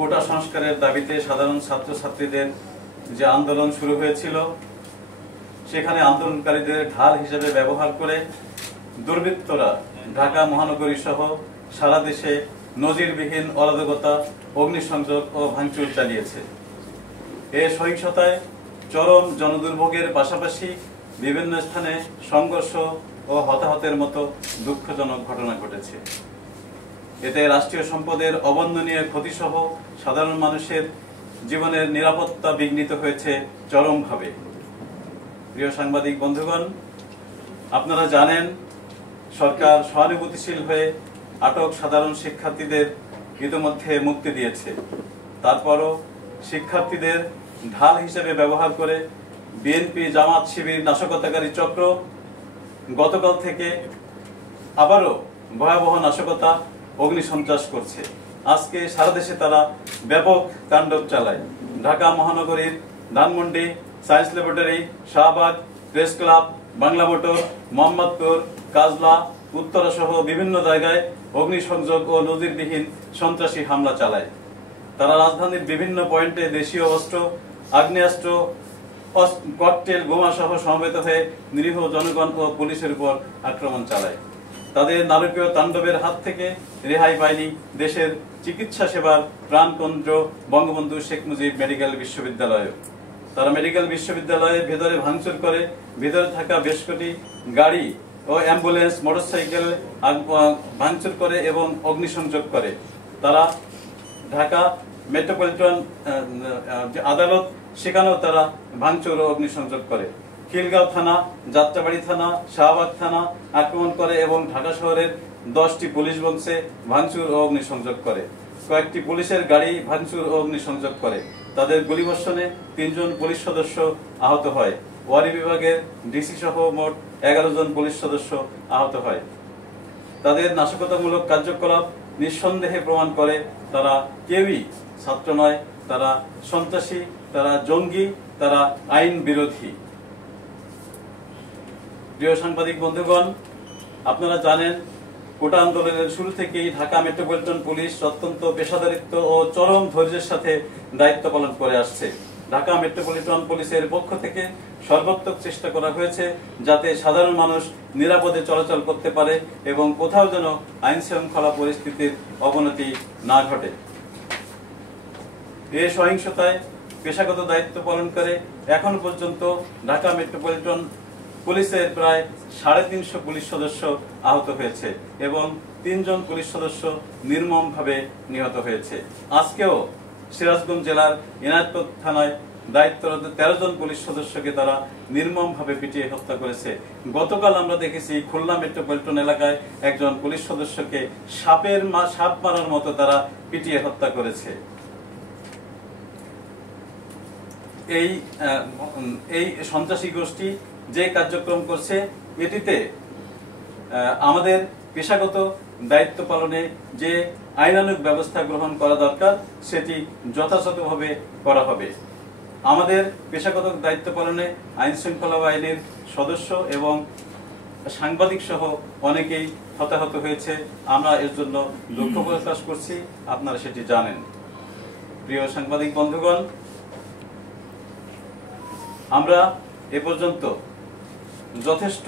কোটা সংস্কারের দাবিতে সাধারণ ছাত্রছাত্রীদের যে আন্দোলন শুরু হয়েছিল, সেখানে আন্দোলনকারীদের ঢাল হিসেবে ব্যবহার করে দুর্বৃত্তরা ঢাকা মহানগরী সহ সারা দেশে নজিরবিহীন অরাজকতা, অগ্নিসংযোগ ও ভাঙচুর চালিয়েছে। এ সহিংসতায় চরম জনদুর্ভোগের পাশাপাশি বিভিন্ন স্থানে সংঘর্ষ ও হতাহতের মতো দুঃখজনক ঘটনা ঘটেছে। এতে রাষ্ট্রীয় সম্পদের অবর্ণনীয় ক্ষতিসহ সাধারণ মানুষের জীবনের নিরাপত্তা বিঘ্নিত হয়েছে চরমভাবে। প্রিয় সাংবাদিক বন্ধুগণ, আপনারা জানেন সরকার সহানুভূতিশীল হয়ে আটক সাধারণ শিক্ষার্থীদের ইতিমধ্যে মুক্তি দিয়েছে। তারপরও শিক্ষার্থীদের ঢাল হিসেবে ব্যবহার করে বিএনপি জামাত শিবির নাশকতাকারী চক্র গতকাল থেকে আবারও ভয়াবহ নাশকতা, অগ্নিসন্ত্রাস করছে। আজকে সারা দেশে তারা ব্যাপক তাণ্ডব চালায়। ঢাকা মহানগরীর Dhanmondi, Science Laboratory, Shahbag, Press Club, Bangla Motor, Mohammadpur, Kajla, Uttara সহ বিভিন্ন জায়গায় অগ্নিসংযোগ ও নজিরবিহীন সন্ত্রাসী হামলা চালায়। তারা রাজধানীর বিভিন্ন পয়েন্টে দেশীয় অস্ত্র, আগ্নেয়াস্ত্র, ককটেল, বোমা সহ সমবেত হয়ে নিরীহ জনগণ ও পুলিশের উপর আক্রমণ চালায়। তাদের নারকীয় তাণ্ডবের হাত থেকে রেহাই পায়নি দেশের চিকিৎসা সেবার প্রাণকেন্দ্র বঙ্গবন্ধু শেখ মুজিব মেডিকেল বিশ্ববিদ্যালয়। তারা মেডিকেল বিশ্ববিদ্যালয়ের ভেতরে ভাঙচুর করে ভেতরে থাকা বেশ কটি গাড়ি ও অ্যাম্বুলেন্স, মোটরসাইকেল ভাঙচুর করে এবং অগ্নিসংযোগ করে। তারা ঢাকা মেট্রোপলিটন আদালত, সেখানেও তারা ভাঙচুর ও অগ্নিসংযোগ করে। খিলগাঁও থানা, যাত্রাবাড়ি থানা, শাহবাগ থানা আক্রমণ করে এবং ঢাকা শহরের 10টি পুলিশ বক্সে ভাঙচুর ও অগ্নিসংযোগ করে। কয়েকটি পুলিশের গাড়ি ভাঙচুর ও অগ্নিসংযোগ করে। তাদের গুলিবর্ষণে 3 জন পুলিশ সদস্য আহত হয়। ওয়ারি বিভাগের ডিসি সহ মোট 11 জন পুলিশ সদস্য আহত হয়। তাদের নাশকতামূলক কার্যকলাপ নিঃসন্দেহে প্রমাণ করে তারা কেউই ছাত্র নয়, তারা সন্ত্রাসী, তারা জঙ্গি, তারা আইন বিরোধী। প্রিয় সাংবাদিক বন্ধুগণ, আপনারা জানেন কোটা আন্দোলনের শুরু থেকেই ঢাকা মেট্রোপলিটন পুলিশ অত্যন্ত পেশাদারিত্ব ও চরম ধৈর্যের সাথে দায়িত্ব পালন করে আসছে। ঢাকা মেট্রোপলিটন পুলিশের পক্ষ থেকে সর্বাত্মক চেষ্টা করা হয়েছে যাতে সাধারণ মানুষ নিরাপদে চলাচল করতে পারে এবং কোথাও যেন আইন শৃঙ্খলা পরিস্থিতির অবনতি না ঘটে। এই সহিংসতায় পেশাগত দায়িত্ব পালন করে এখন পর্যন্ত ঢাকা মেট্রোপলিটন পুলিশের প্রায় 350 পুলিশ সদস্য আহত হয়েছে এবং 3 জন পুলিশ সদস্য নির্মমভাবে নিহত হয়েছে। আজকেও সিরাজগঞ্জ জেলার এনায়তপুর থানায় দায়িত্বরত 13 জন পুলিশ সদস্যকে তারা নির্মমভাবে পিটিয়ে হত্যা করেছে। গতকাল আমরা দেখেছি খুলনা মেট্রোপলিটন এলাকায় একজন পুলিশ সদস্যকে সাপ মারার মতো তারা পিটিয়ে হত্যা করেছে। এই সন্ত্রাসী গোষ্ঠী যে কার্যক্রম করছে, এটিতে আমাদের পেশাগত দায়িত্ব পালনে যে আইনানুগ ব্যবস্থা গ্রহণ করা দরকার সেটি যথাযথভাবে করা হবে। আমাদের পেশাগত দায়িত্ব পালনে আইন শৃঙ্খলা বাহিনীর সদস্য এবং সাংবাদিক সহ অনেকেই হতাহত হয়েছে। আমরা এর জন্য দুঃখ প্রকাশ করছি, আপনারা সেটি জানেন। প্রিয় সাংবাদিক বন্ধুগণ, আমরা এ পর্যন্ত যথেষ্ট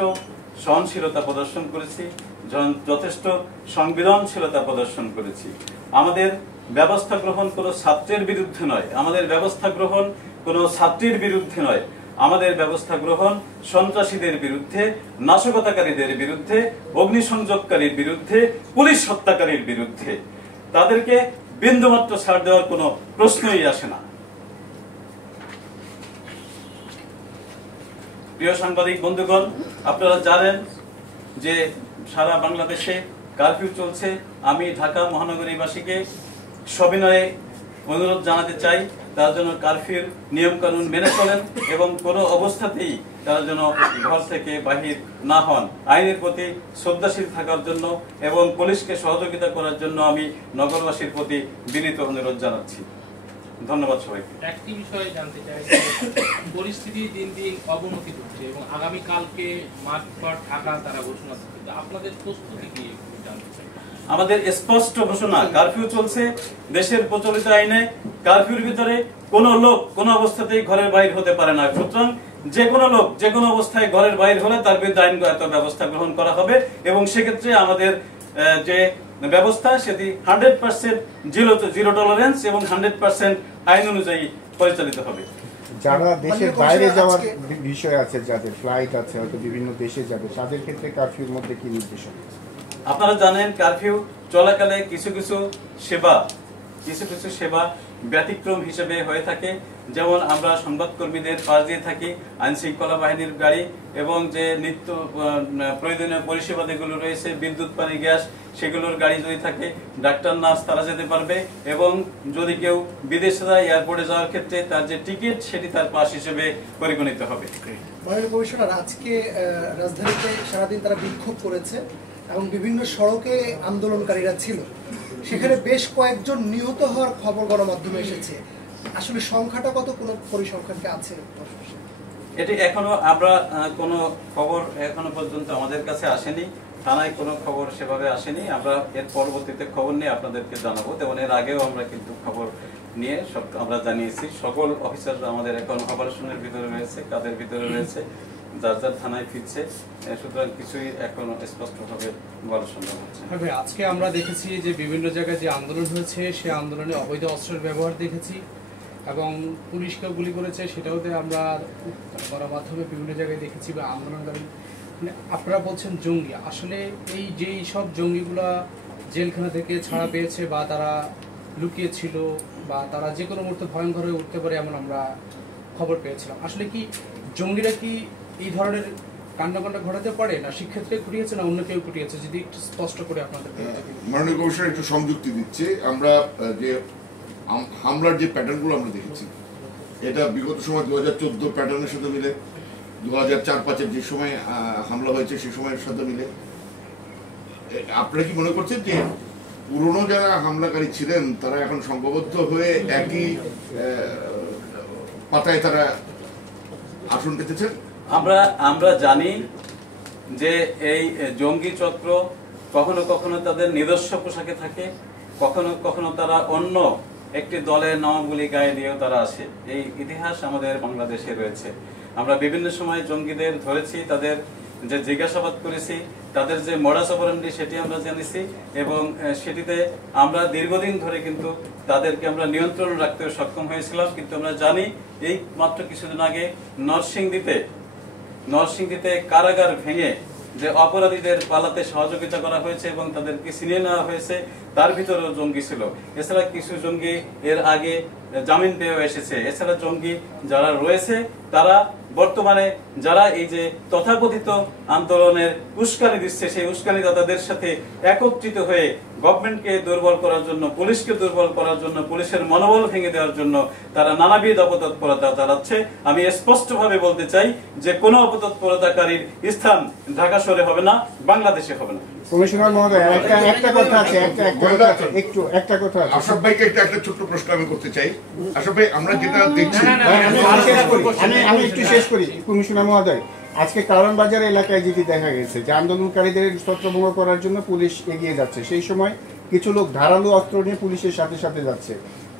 সহনশীলতা প্রদর্শন করেছি, যথেষ্ট সংবেদনশীলতা প্রদর্শন করেছি। আমাদের ব্যবস্থা গ্রহণ কোনো ছাত্রের বিরুদ্ধে নয়, আমাদের ব্যবস্থা গ্রহণ কোনো ছাত্রীর বিরুদ্ধে নয়, আমাদের ব্যবস্থা গ্রহণ সন্ত্রাসীদের বিরুদ্ধে, নাশকতাকারীদের বিরুদ্ধে, অগ্নিসংযোগকারীর বিরুদ্ধে, পুলিশ হত্যাকারীর বিরুদ্ধে। তাদেরকে বিন্দুমাত্র ছাড় দেওয়ার কোনো প্রশ্নই আসে না। প্রিয় সাংবাদিক বন্ধুগণ, আপনারা জানেন যে সারা বাংলাদেশে কারফিউ চলছে। আমি ঢাকা মহানগরীবাসীকে সবিনয়ে অনুরোধ জানাতে চাই তারা যেন কারফিউর নিয়ম কানুন মেনে চলেন এবং কোনো অবস্থাতেই তারা যেন ঘর থেকে বাহির না হন। আইনের প্রতি শ্রদ্ধাশীল থাকার জন্য এবং পুলিশকে সহযোগিতা করার জন্য আমি নগরবাসীর প্রতি বিনীত অনুরোধ জানাচ্ছি। ধন্যবাদ সবাইকে। একটি বিষয় জানতে চাই, পরিস্থিতি দিন দিন অবনতি হচ্ছে এবং আগামীকালকে মাঠ ঢাকা তারা ঘোষণা করছে, আপনাদের প্রস্তুতি কি জানতে চাই? আমাদের স্পষ্ট ঘোষণা, কারফিউ চলছে দেশের প্রচলিত আইনে। কারফিউর ভিতরে কোন লোক কোন অবস্থাতেই ঘরের বাইরে হতে পারে না। সুতরাং যে কোনো লোক যে কোনো অবস্থায় ঘরের বাইরে হলে তার বিরুদ্ধে আইনগত ব্যবস্থা গ্রহণ করা হবে এবং সেক্ষেত্রে আমাদের যে ব্যবস্থা সেটি 100% জিরো টলারেন্স এবং 100% আইন অনুযায়ী পরিচালিত হবে। যারা দেশের বাইরে যাওয়ার বিষয় আছে, যাদের ফ্লাইট আছে হয়তো বিভিন্ন দেশে যাবে, তাদের ক্ষেত্রে কারফিউর মধ্যে কি নির্দেশনা? আপনারা জানেন কারফিউ চলাকালে কিছু কিছু সেবা ব্যতিক্রম হিসেবে হয়ে থাকে। যেমন আমরা সংবাদকর্মীদের পাশ দিয়ে থাকি, আইন শৃঙ্খলা বাহিনীর গাড়ি এবং যে নিত্য প্রয়োজনীয় পরিষেবা যেগুলো রয়েছে, বিদ্যুৎ, পানি, গ্যাস, সেগুলোর গাড়ি যদি থাকে, ডাক্তার, নার্স তারা যেতে পারবে এবং যদি কেউ বিদেশে যায় এয়ারপোর্টে যাওয়ার ক্ষেত্রে তার যে টিকিট সেটি তার পাস হিসেবে পরিগণিত হবে। মাননীয় কমিশনার, আজকে রাজধানীতে সারাদিন তারা বিক্ষোভ করেছে এবং বিভিন্ন সড়কে আন্দোলনকারীরা ছিল, সেখানে বেশ কয়েকজন নিহত হওয়ার খবর গণমাধ্যমে এসেছে। আসলে সংখ্যাটা কত, কোনো পরিসংখ্যান কি আছে? এটি এখনো আমরা কোনো খবর এখনো পর্যন্ত আমাদের কাছে আসেনি, থানায় কোনো খবর সেভাবে আসেনি। আমরা এর পরবর্তীতে খবর নিয়ে আপনাদেরকে জানাবো। এবং এর আগেও আমরা কিন্তু খবর নিয়ে সব আমরা জানিয়েছি। সকল অফিসাররা আমাদের এখন অপারেশনের ভিতরে রয়েছে, কাদের ভিতরে রয়েছে, যার যার থানায় ফিরছে। সুতরাং কিছুই এখনো স্পষ্টভাবে বলা সম্ভব হচ্ছে না। আজকে আমরা দেখেছি যে বিভিন্ন জায়গায় যে আন্দোলন হয়েছে সে আন্দোলনে অবৈধ অস্ত্রের ব্যবহার দেখেছি এবং পুলিশকে গুলি করেছে, সেটাও আমরা গণমাধ্যমে বিভিন্ন জায়গায় দেখেছি। বা আন্দোলনকারী, আপনারা বলছেন জঙ্গি, আসলে এই যেই সব জঙ্গিগুলা জেলখানা থেকে ছাড়া পেয়েছে বা তারা লুকিয়ে ছিল বা তারা যে কোনো মুহূর্তে ভয়ঙ্কর হয়ে উঠতে পারে এমন আমরা খবর পেয়েছিলাম। আসলে কি জঙ্গিরা কি এই ধরনের কাণ্ডকাণ্ড ঘটাতে পারে, না শিক্ষার্থী ঘটিয়েছে, না অন্য কেউ ঘটিয়েছে? যদি একটু স্পষ্ট করে আপনাদের। মাননীয় কমিশনার একটু সংযুক্তি দিচ্ছে। আমরা যে হামলার যে প্যাটার্নগুলো আমরা দেখেছি, এটা বিগত সময় 2014 প্যাটার্নের সাথে মিলে, 2004-05 যে সময় হামলা হয়েছে সে সময়ের সাথে মিলে। আপনারা কি মনে করছেন যে পুরনো যারা হামলাকারী ছিলেন তারা এখন সংঘবদ্ধ হয়ে একই পাতায় তারা আসন পেতেছেন? আমরা জানি যে এই জঙ্গি চক্র কখনো কখনো তাদের নিজস্ব পোশাকে থাকে, কখনো কখনো তারা অন্য একটি দলের নামগুলি গায়ে দিয়েও তারা আসে। এই ইতিহাস আমাদের বাংলাদেশে রয়েছে। আমরা বিভিন্ন সময় জঙ্গিদের ধরেছি, তাদের যে জিজ্ঞাসাবাদ করেছি, তাদের যে মডাস অপারেন্ডি সেটি আমরা জেনেছি এবং সেটিতে আমরা দীর্ঘদিন ধরে কিন্তু তাদেরকে আমরা নিয়ন্ত্রণ রাখতে সক্ষম হয়েছিলাম। কিন্তু আমরা জানি এই মাত্র কিছুদিন আগে নরসিংদীতে কারাগার ভেঙে যে অপরাধীদের পালাতে সহযোগিতা করা হয়েছে এবং তাদেরকে ছিনিয়ে নেওয়া হয়েছে, তার ভিতরেও জঙ্গি ছিল। এছাড়া কিছু জঙ্গি এর আগে জামিন পেয়েও এসেছে। এছাড়া জঙ্গি যারা রয়েছে তারা বর্তমানে যারা এই যে তথাকথিত আন্দোলনের উস্কানি দিচ্ছে, সেই উস্কানিদাতাদের সাথে একত্রিত হয়ে গভর্নমেন্টকে দুর্বল করার জন্য, পুলিশকে দুর্বল করার জন্য, পুলিশের মনোবল ভেঙে দেওয়ার জন্য তারা নানাবিধ অপতৎপরতা চালাচ্ছে। আমি স্পষ্টভাবে বলতে চাই যে কোনো অপতৎপরতাকারীর স্থান ঢাকা শহরে হবে না, বাংলাদেশে হবে না। কমিশনার মহোদয়, একটা কথা আছে, একটা কথা আছে। আশরাফ ভাইকে একটা ছোট্ট প্রশ্ন আমি করতে চাই। আশরাফ ভাই, আমরা যেটা দেখছি, আমি একটু শেষ করি। কমিশনার মহোদয়, আজকে কারণ বাজার এলাকায় যেটি দেখা গেছে যে আন্দোলনকারীদের ছত্রভঙ্গ করার জন্য পুলিশ এগিয়ে যাচ্ছে, সেই সময় কিছু লোক ধারালো অস্ত্র নিয়ে পুলিশের সাথে সাথে যাচ্ছে।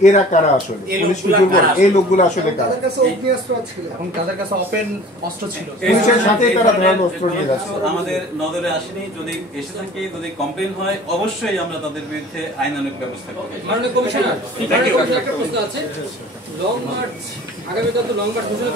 এরা কারা আসলে? পুলিশ কি দুর্বল? এই লোকগুলো আসলে কারা? তাদের কাছে অগ্নি অস্ত্র ছিল এবং তাদের কাছে ওপেন অস্ত্র ছিল, পুলিশের সাথে তারা ধারালো অস্ত্র নিয়ে যাচ্ছে। আমাদের নজরে আসেনি। যদি এসে থাকে, যদি কমপ্লেন হয়, অবশ্যই আমরা তাদের বিরুদ্ধে আইনানুগ ব্যবস্থা করব। মাননীয় কমিশনার, একটা প্রশ্ন আছে। লং মার্চ, আগামীকাল তো লং মার্চ ঘোষণা